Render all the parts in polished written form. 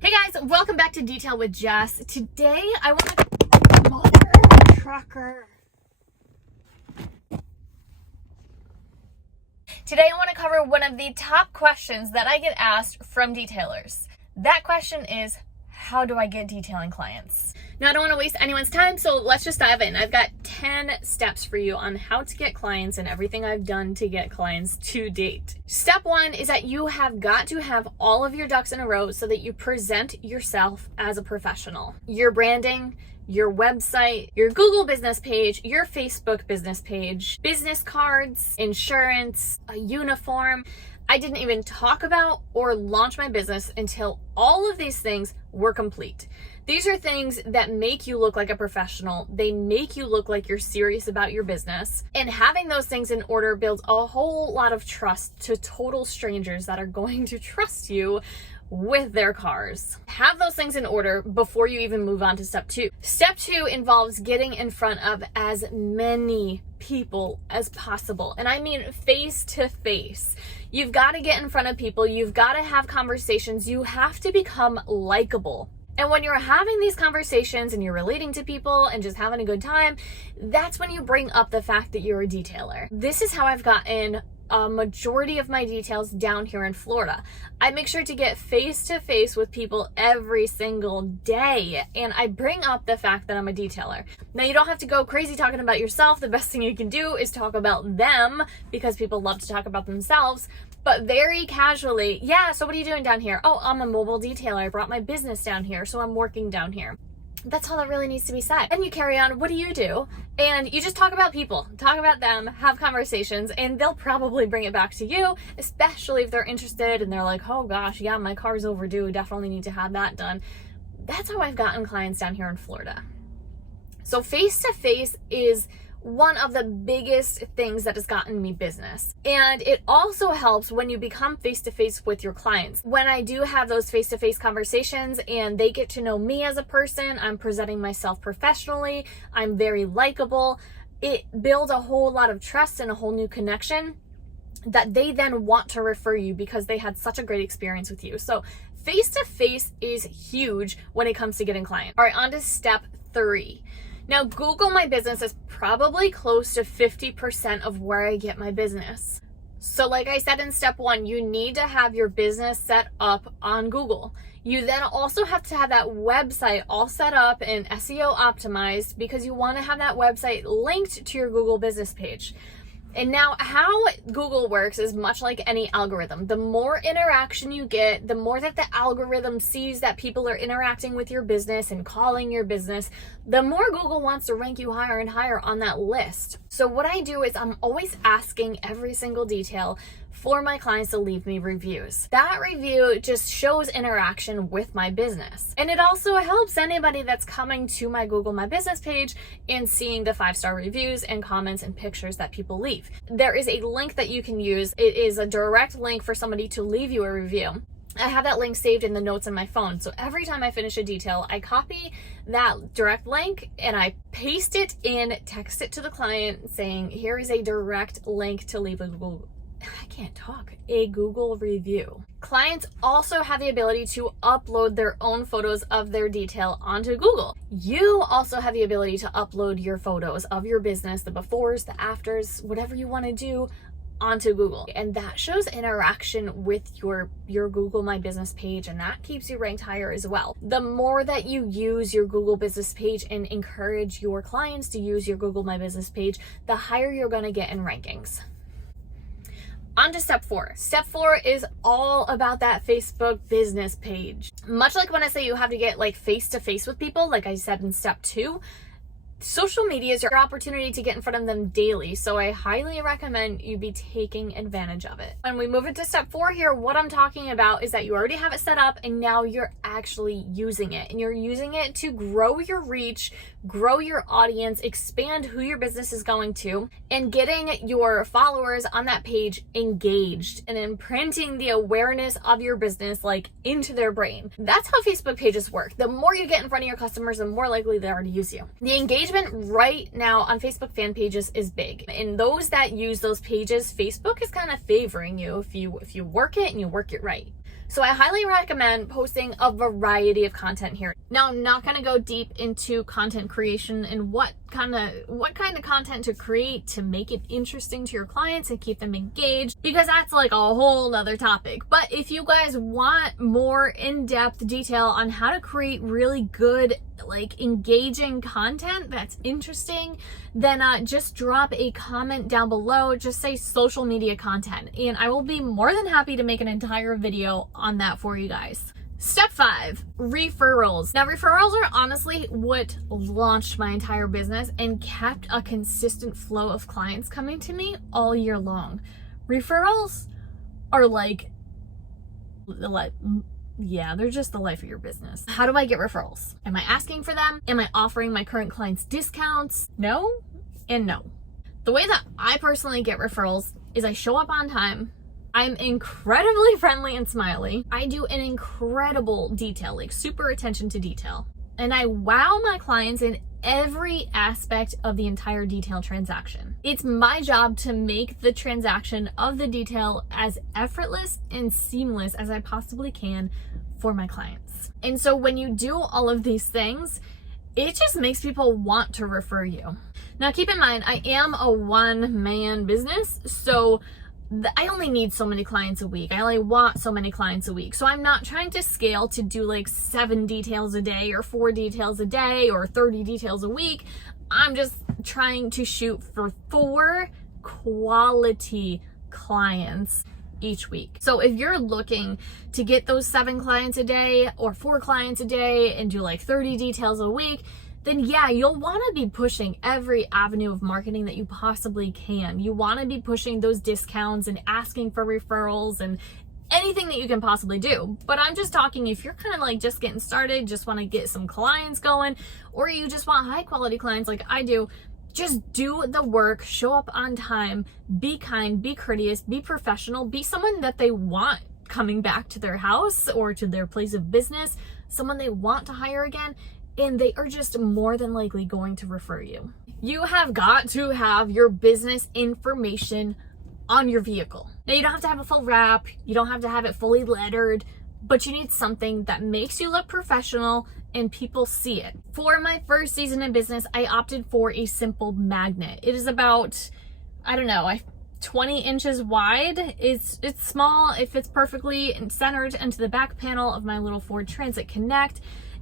Hey guys, welcome back to Detail with Jess. Today I want to mother trucker. Today I want to cover one of the top questions that I get asked from detailers. That question is, how do I get detailing clients? Now I don't want to waste anyone's time, so let's just dive in. I've got 10 steps for you on how to get clients and everything I've done to get clients to date. Step 1 is that you have got to have all of your ducks in a row so that you present yourself as a professional. Your branding, your website, your Google business page, your Facebook business page, business cards, insurance, a uniform. I didn't even talk about or launch my business until all of these things were complete. These are things that make you look like a professional. They make you look like you're serious about your business. And having those things in order builds a whole lot of trust to total strangers that are going to trust you with their cars. Have those things in order before you even move on to step 2. Step 2 involves getting in front of as many people as possible. And I mean face to face. You've got to get in front of people. You've got to have conversations. You have to become likable. And when you're having these conversations and you're relating to people and just having a good time, that's when you bring up the fact that you're a detailer. This is how I've gotten a majority of my details down here in Florida. I make sure to get face to face with people every single day, and I bring up the fact that I'm a detailer. Now, you don't have to go crazy talking about yourself. The best thing you can do is talk about them, because people love to talk about themselves, but very casually. Yeah, so what are you doing down here? Oh, I'm a mobile detailer. I brought my business down here, so I'm working down here. That's all that really needs to be said. And you carry on, what do you do? And you just talk about people, talk about them, have conversations, and they'll probably bring it back to you, especially if they're interested and they're like, oh gosh, yeah, my car's overdue, definitely need to have that done. That's how I've gotten clients down here in Florida. So face to face is one of the biggest things that has gotten me business. And it also helps when you become face-to-face with your clients. When I do have those face-to-face conversations and they get to know me as a person, I'm presenting myself professionally, I'm very likable, it builds a whole lot of trust and a whole new connection that they then want to refer you because they had such a great experience with you. So face-to-face is huge when it comes to getting clients. All right, on to step 3. Now, Google My Business is probably close to 50% of where I get my business. So like I said in step 1, you need to have your business set up on Google. You then also have to have that website all set up and SEO optimized because you want to have that website linked to your Google business page. And now how Google works is much like any algorithm. The more interaction you get, the more that the algorithm sees that people are interacting with your business and calling your business, the more Google wants to rank you higher and higher on that list. So what I do is I'm always asking every single detail for my clients to leave me reviews. That review just shows interaction with my business. And it also helps anybody that's coming to my Google My Business page and seeing the 5-star reviews and comments and pictures that people leave. There is a link that you can use. It is a direct link for somebody to leave you a review. I have that link saved in the notes on my phone. So every time I finish a detail, I copy that direct link and I paste it in, text it to the client saying, here is a direct link to leave a Google review. Clients also have the ability to upload their own photos of their detail onto Google. You also have the ability to upload your photos of your business, the befores, the afters, whatever you want to do, onto Google. And that shows interaction with your Google My Business page, and that keeps you ranked higher as well. The more that you use your Google business page and encourage your clients to use your Google My Business page, the higher you're going to get in rankings. On to step 4. Step 4 is all about that Facebook business page. Much like when I say you have to get like face to face with people, like I said in step 2, social media is your opportunity to get in front of them daily, so I highly recommend you be taking advantage of it. When we move into step 4 here, what I'm talking about is that you already have it set up and now you're actually using it. And you're using it to grow your reach, grow your audience, expand who your business is going to, and getting your followers on that page engaged and imprinting the awareness of your business like into their brain. That's how Facebook pages work. The more you get in front of your customers, the more likely they are to use you. The engagement right now on Facebook fan pages is big. And those that use those pages, Facebook is kind of favoring you if you work it and you work it right. So I highly recommend posting a variety of content here. Now, I'm not going to go deep into content creation and what kind of content to create to make it interesting to your clients and keep them engaged, because that's like a whole nother topic. But if you guys want more in-depth detail on how to create really good, like engaging content that's interesting, then just drop a comment down below. Just say social media content, and I will be more than happy to make an entire video on that for you guys. Step 5, referrals. Now, referrals are honestly what launched my entire business and kept a consistent flow of clients coming to me all year long. Referrals are like, yeah, they're just the life of your business. How do I get referrals? Am I asking for them? Am I offering my current clients discounts? No and no. The way that I personally get referrals is I show up on time. I'm incredibly friendly and smiley. I do an incredible detail, like super attention to detail. And I wow my clients in every aspect of the entire detail transaction. It's my job to make the transaction of the detail as effortless and seamless as I possibly can for my clients. And so when you do all of these things, it just makes people want to refer you. Now, keep in mind, I am a one-man business, so I only need so many clients a week. I only want so many clients a week. So I'm not trying to scale to do like 7 details a day or 4 details a day or 30 details a week. I'm just trying to shoot for 4 quality clients each week. So if you're looking to get those 7 clients a day or 4 clients a day and do like 30 details a week, then yeah, you'll want to be pushing every avenue of marketing that you possibly can. You want to be pushing those discounts and asking for referrals and anything that you can possibly do. But I'm just talking if you're kind of like just getting started, just want to get some clients going, or you just want high quality clients like I do, just do the work, show up on time, be kind, be courteous, be professional, be someone that they want coming back to their house or to their place of business, someone they want to hire again, and they are just more than likely going to refer you. You have got to have your business information on your vehicle. Now, you don't have to have a full wrap, you don't have to have it fully lettered, but you need something that makes you look professional and people see it. For my first season in business, I opted for a simple magnet. It is about, 20 inches wide. It's small, it fits perfectly and centered into the back panel of my little Ford Transit Connect.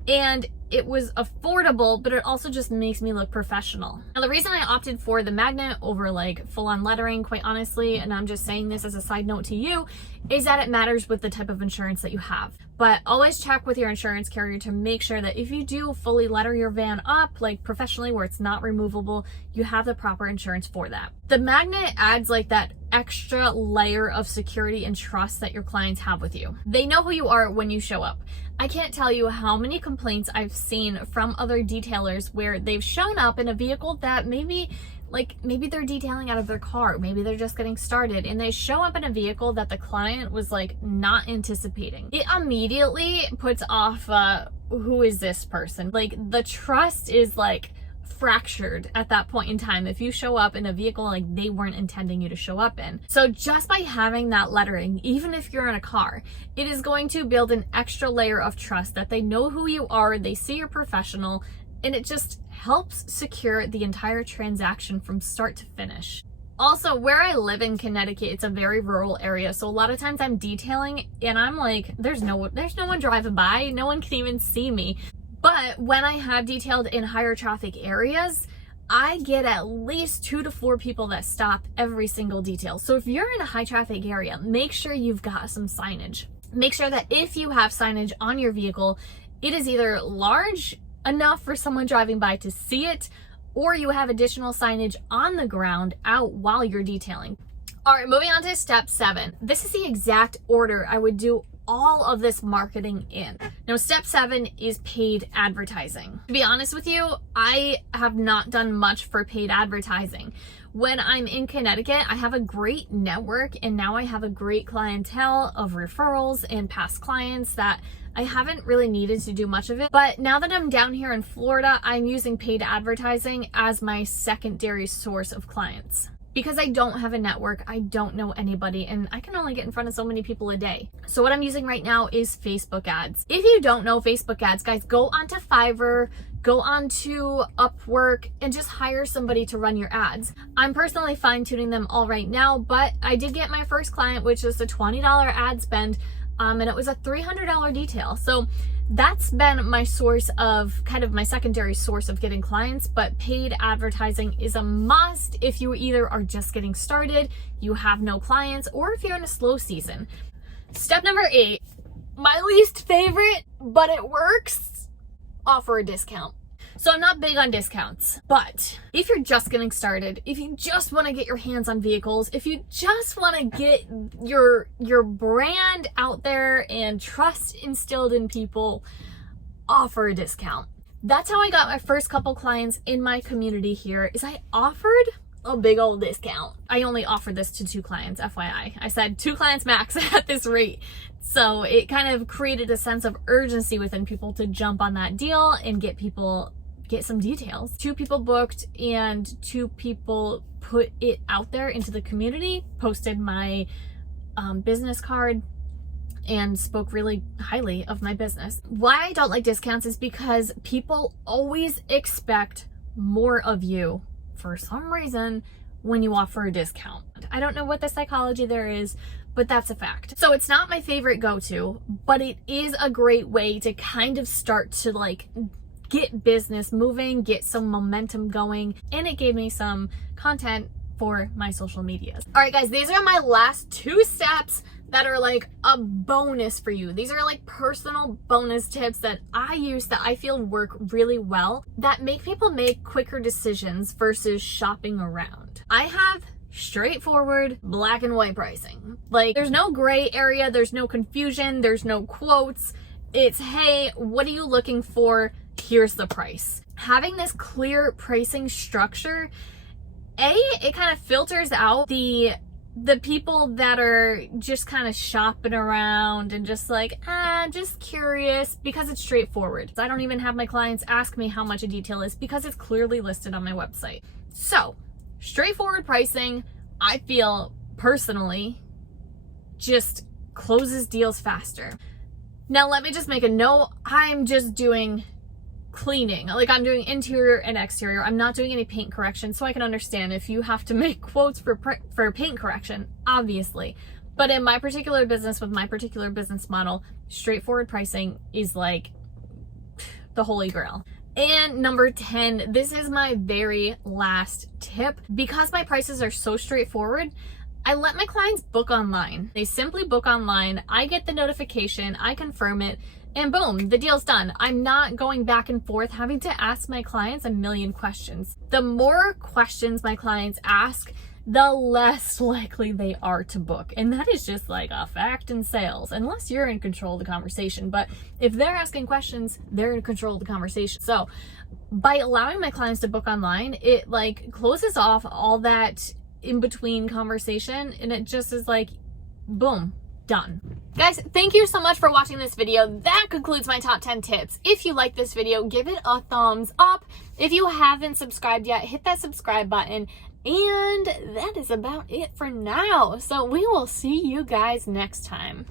And it was affordable, but it also just makes me look professional. Now, the reason I opted for the magnet over like full-on lettering, quite honestly, and I'm just saying this as a side note to you, is that it matters with the type of insurance that you have. But always check with your insurance carrier to make sure that if you do fully letter your van up, like professionally where it's not removable, you have the proper insurance for that. The magnet adds like that extra layer of security and trust that your clients have with you. They know who you are when you show up. I can't tell you how many complaints I've seen from other detailers where they've shown up in a vehicle that maybe they're detailing out of their car, maybe they're just getting started, and they show up in a vehicle that the client was like not anticipating. It immediately puts off who is this person? Like the trust is like fractured at that point in time if you show up in a vehicle like they weren't intending you to show up in. So just by having that lettering, even if you're in a car, it is going to build an extra layer of trust that they know who you are, they see you're professional, and it just helps secure the entire transaction from start to finish. Also, where I live in Connecticut, it's a very rural area, so a lot of times I'm detailing and I'm like, there's no one driving by, no one can even see me. But when I have detailed in higher traffic areas, I get at least 2 to 4 people that stop every single detail. So if you're in a high traffic area, make sure you've got some signage. Make sure that if you have signage on your vehicle, it is either large enough for someone driving by to see it, or you have additional signage on the ground out while you're detailing. All right, moving on to step 7. This is the exact order I would do all of this marketing in. Now, step 7 is paid advertising. To be honest with you, I have not done much for paid advertising. When I'm in Connecticut, I have a great network, and now I have a great clientele of referrals and past clients that I haven't really needed to do much of it. But now that I'm down here in Florida, I'm using paid advertising as my secondary source of clients. because I don't have a network, I don't know anybody, and I can only get in front of so many people a day. So what I'm using right now is Facebook ads. If you don't know Facebook ads, guys, go onto Fiverr, go onto Upwork, and just hire somebody to run your ads. I'm personally fine-tuning them all right now, but I did get my first client, which is a $20 ad spend, and it was a $300 detail. So that's been my source of, kind of my secondary source of getting clients, but paid advertising is a must if you either are just getting started, you have no clients, or if you're in a slow season. Step number 8, my least favorite, but it works, offer a discount. So I'm not big on discounts, but if you're just getting started, if you just want to get your hands on vehicles, if you just want to get your brand out there and trust instilled in people, offer a discount. That's how I got my first couple clients in my community here, is I offered a big old discount. I only offered this to 2 clients, FYI. I said 2 clients max at this rate. So it kind of created a sense of urgency within people to jump on that deal and get some details. 2 people booked and 2 people put it out there into the community, posted my business card, and spoke really highly of my business. Why I don't like discounts is because people always expect more of you for some reason when you offer a discount. I don't know what the psychology there is, but that's a fact. So it's not my favorite go-to, but it is a great way to kind of start to like get business moving, get some momentum going, and it gave me some content for my social medias. All right, guys, these are my last 2 steps that are like a bonus for you. These are like personal bonus tips that I use that I feel work really well, that make people make quicker decisions versus shopping around. I have straightforward black and white pricing. Like, there's no gray area, there's no confusion, there's no quotes. It's, hey, what are you looking for? Here's the price. Having this clear pricing structure, it kind of filters out the people that are just kind of shopping around and just like, just curious, because it's straightforward. I don't even have my clients ask me how much a detail is because it's clearly listed on my website. So straightforward pricing, I feel personally, just closes deals faster. Now let me just make a note. I'm just doing cleaning, like I'm doing interior and exterior. I'm not doing any paint correction, so I can understand if you have to make quotes for paint correction, obviously. But in my particular business, with my particular business model, straightforward pricing is like the holy grail. And number 10, this is my very last tip. Because my prices are so straightforward, I let my clients book online. They simply book online. I get the notification, I confirm it, and boom, the deal's done. I'm not going back and forth having to ask my clients a million questions. The more questions my clients ask, the less likely they are to book. And that is just like a fact in sales, unless you're in control of the conversation. But if they're asking questions, they're in control of the conversation. So by allowing my clients to book online, it like closes off all that in between conversation, and it just is like, boom, done. Guys, thank you so much for watching this video. That concludes my top 10 tips. If you like this video, give it a thumbs up. If you haven't subscribed yet, hit that subscribe button. And that is about it for now. So we will see you guys next time.